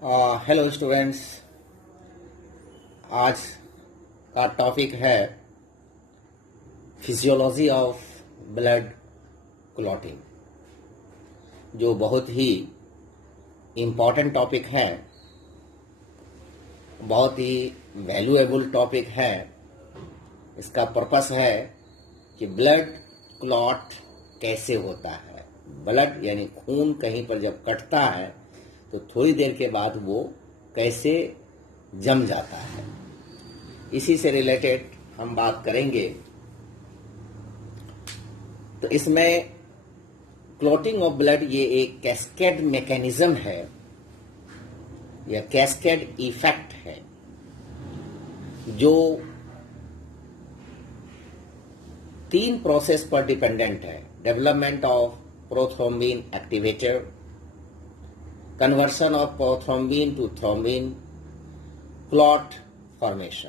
Hello students. आज का topic है फिजियोलॉजी ऑफ ब्लड क्लॉटिंग, जो बहुत ही इम्पॉर्टेंट टॉपिक है, बहुत ही वैल्यूएबल टॉपिक है। इसका पर्पस है कि ब्लड क्लॉट कैसे होता है। ब्लड यानी खून कहीं पर जब कटता है तो थोड़ी देर के बाद वो कैसे जम जाता है, इसी से रिलेटेड हम बात करेंगे। तो इसमें क्लॉटिंग ऑफ ब्लड ये एक कैस्केड मैकेनिज्म है या कैस्केड इफेक्ट है, जो 3 प्रोसेस पर डिपेंडेंट है। Development of prothrombin activator, conversion of prothrombin to thrombin, clot formation.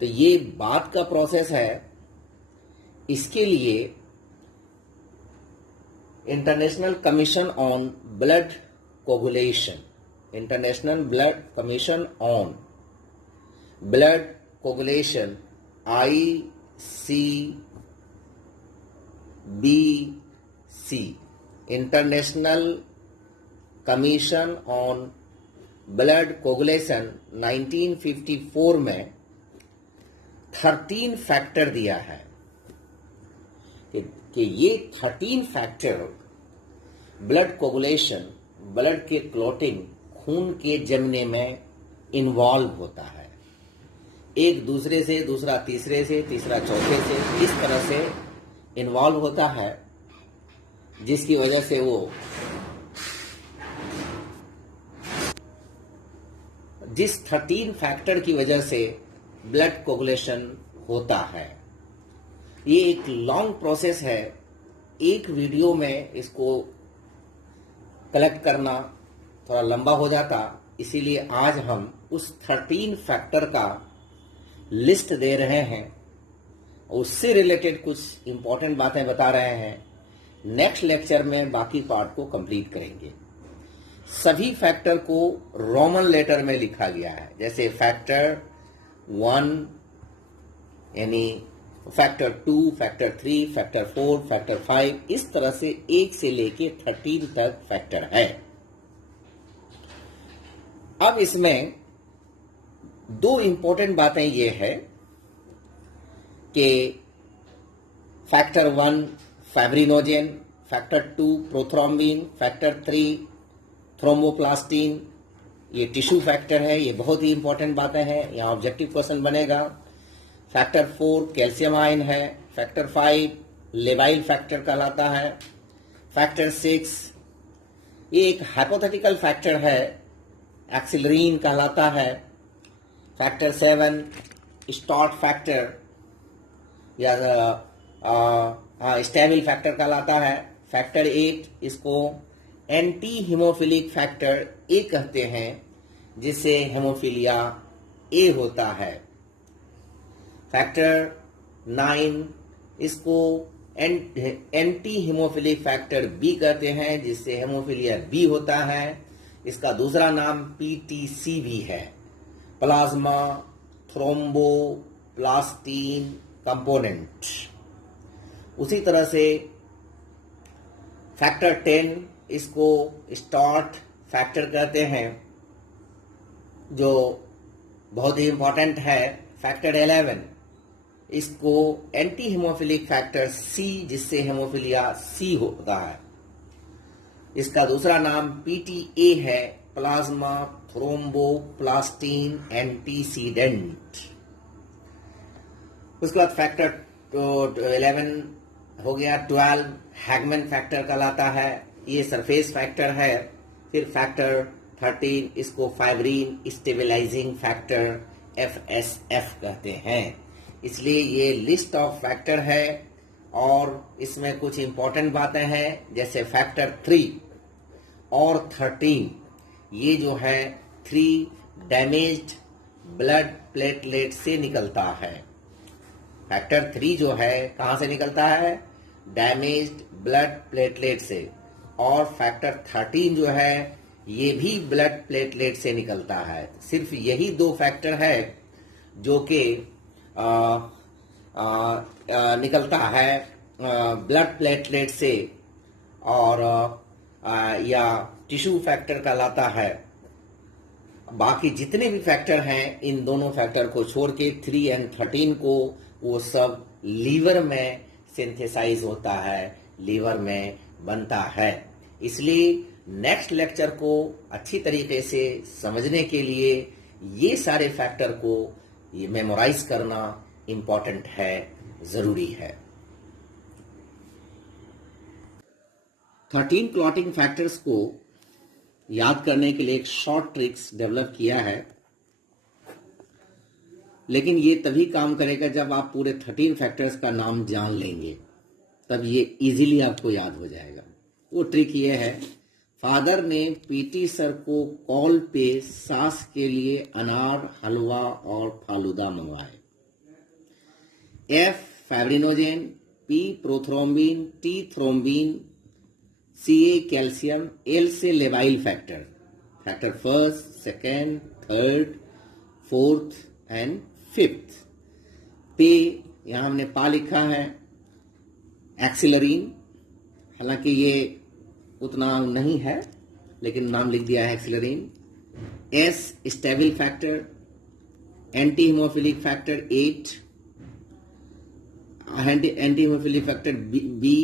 तो ये बाद का प्रोसेस है। इसके लिए international commission on blood coagulation, international blood commission on blood coagulation ICBC, international commission on blood coagulation 1954 में 13 फैक्टर दिया है कि ये 13 फैक्टर ब्लड कोगुलेशन, ब्लड के क्लॉटिंग, खून के जमने में इन्वॉल्व होता है। एक दूसरे से, दूसरा तीसरे से, तीसरा चौथे से, इस तरह से इन्वॉल्व होता है, जिसकी वजह से वो जिस 13 फैक्टर की वजह से ब्लड कोगुलेशन होता है। ये एक लॉन्ग प्रोसेस है। एक वीडियो में इसको कलेक्ट करना थोड़ा लंबा हो जाता, इसीलिए आज हम उस 13 फैक्टर का लिस्ट दे रहे हैं, उससे रिलेटेड कुछ इंपॉर्टेंट बातें बता रहे हैं। नेक्स्ट लेक्चर में बाकी पार्ट को कंप्लीट करेंगे। सभी फैक्टर को रोमन लेटर में लिखा गया है, जैसे फैक्टर 1 यानी फैक्टर 2, फैक्टर 3, फैक्टर 4, फैक्टर 5, इस तरह से 1 से लेके 13 तक फैक्टर है। अब इसमें 2 इंपॉर्टेंट बातें ये है कि factor 1 fibrinogen, factor 2 prothrombin, factor 3 thromboplastin, ये टिश्यू फैक्टर है। ये बहुत ही इंपॉर्टेंट बातें हैं, यहाँ ऑब्जेक्टिव क्वेश्चन बनेगा। फैक्टर 4 कैल्शियम आयन है। फैक्टर 5 लेवाइल फैक्टर कहलाता है। फैक्टर 6 ये एक हाइपोथेटिकल फैक्टर है, एक्सिलरीन कहलाता है। फैक्टर 7 स्टॉर्ट फैक्टर या स्टेबिल फैक्टर कहलाता है। फैक्टर 8 इसको एंटी हीमोफिलिक फैक्टर ए कहते हैं, जिससे हेमोफीलिया ए होता है। फैक्टर 9 इसको एंटी हीमोफिलिक फैक्टर बी कहते हैं, जिससे हेमोफीलिया बी होता है। इसका दूसरा नाम PTC भी है, प्लाज्मा थ्रोम्बोप्लास्टिन कंपोनेंट। उसी तरह से फैक्टर 10 इसको स्टार्ट फैक्टर कहते हैं, जो बहुत ही इंपॉर्टेंट है। फैक्टर 11 इसको एंटी हीमोफिलिक फैक्टर सी, जिससे हेमोफीलिया सी होता है। इसका दूसरा नाम PTA है, प्लाज्मा थ्रोम्बोप्लास्टिन एंटीसीडेंट। उसके बाद फैक्टर 11 हो गया। 12 हैगमैन फैक्टर कहलाता है, ये सरफेस फैक्टर है। फिर फैक्टर 13 इसको फाइब्रिन स्टेबलाइजिंग फैक्टर FSF कहते हैं। इसलिए ये लिस्ट ऑफ फैक्टर है और इसमें कुछ इंपॉर्टेंट बातें हैं, जैसे फैक्टर 3 और 13 ये जो है 3 डैमेज्ड ब्लड प्लेटलेट से निकलता है। फैक्टर 3 जो है कहाँ से निकलता है? डैमेज्ड ब्लड प्लेटलेट से। और फैक्टर 13 जो है ये भी ब्लड प्लेटलेट से निकलता है। सिर्फ यही दो फैक्टर है जो कि निकलता है ब्लड प्लेटलेट से और या टिश्यू फैक्टर कहलाता है। बाकी जितने भी फैक्टर हैं, इन दोनों फैक्टर को छोड़ के 3 and 13 को, वो सब लीवर में सिंथेसाइज होता है, लीवर में बनता है। इसलिए नेक्स्ट लेक्चर को अच्छी तरीके से समझने के लिए ये सारे फैक्टर को ये मेमोराइज करना इम्पोर्टेंट है, जरूरी है। 13 क्लॉटिंग फैक्टर्स को याद करने के लिए एक शॉर्ट ट्रिक्स डेवलप किया है, लेकिन ये तभी काम करेगा जब आप पूरे 13 फैक्टर्स का नाम जान लेंगे, तब ये इजीली आपको याद हो जाएगा। वो ट्रिक ये है, फादर ने पीटी सर को कॉल पे सास के लिए अनार, हलवा और फालूदा मंगवाए। F fibrinogen, P prothrombin, T thrombin, C calcium, L से लेवाइल factor, factor first, second, third, fourth and fifth. पे यहां हमने पा लिखा है, एक्सिलरीन, हालांकि ये उतना नहीं है लेकिन नाम लिख दिया है accelerin. S stable factor, anti haemophilic factor 8, anti haemophilic factor B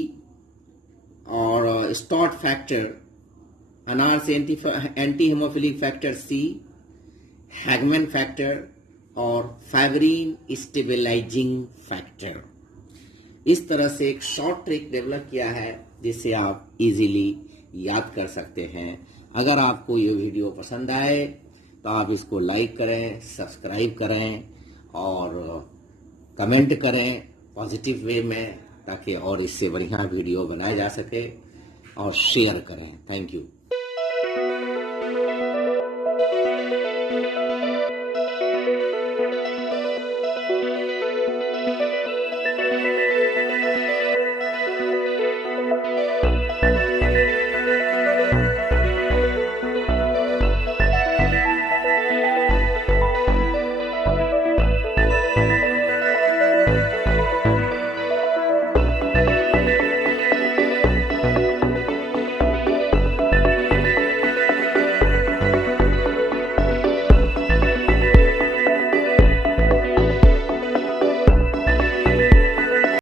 और स्टॉट फैक्टर, अनार से anti haemophilic factor C, Hageman factor और फाइब्रिन स्टेबलाइजिंग फैक्टर। इस तरह से एक शॉर्ट ट्रिक डेवलप किया है जिससे आप इजीली याद कर सकते हैं। अगर आपको ये वीडियो पसंद आए तो आप इसको लाइक करें, सब्सक्राइब करें और कमेंट करें पॉजिटिव वे में, ताकि और इससे बढ़िया वीडियो बनाए जा सके, और शेयर करें। Thank you.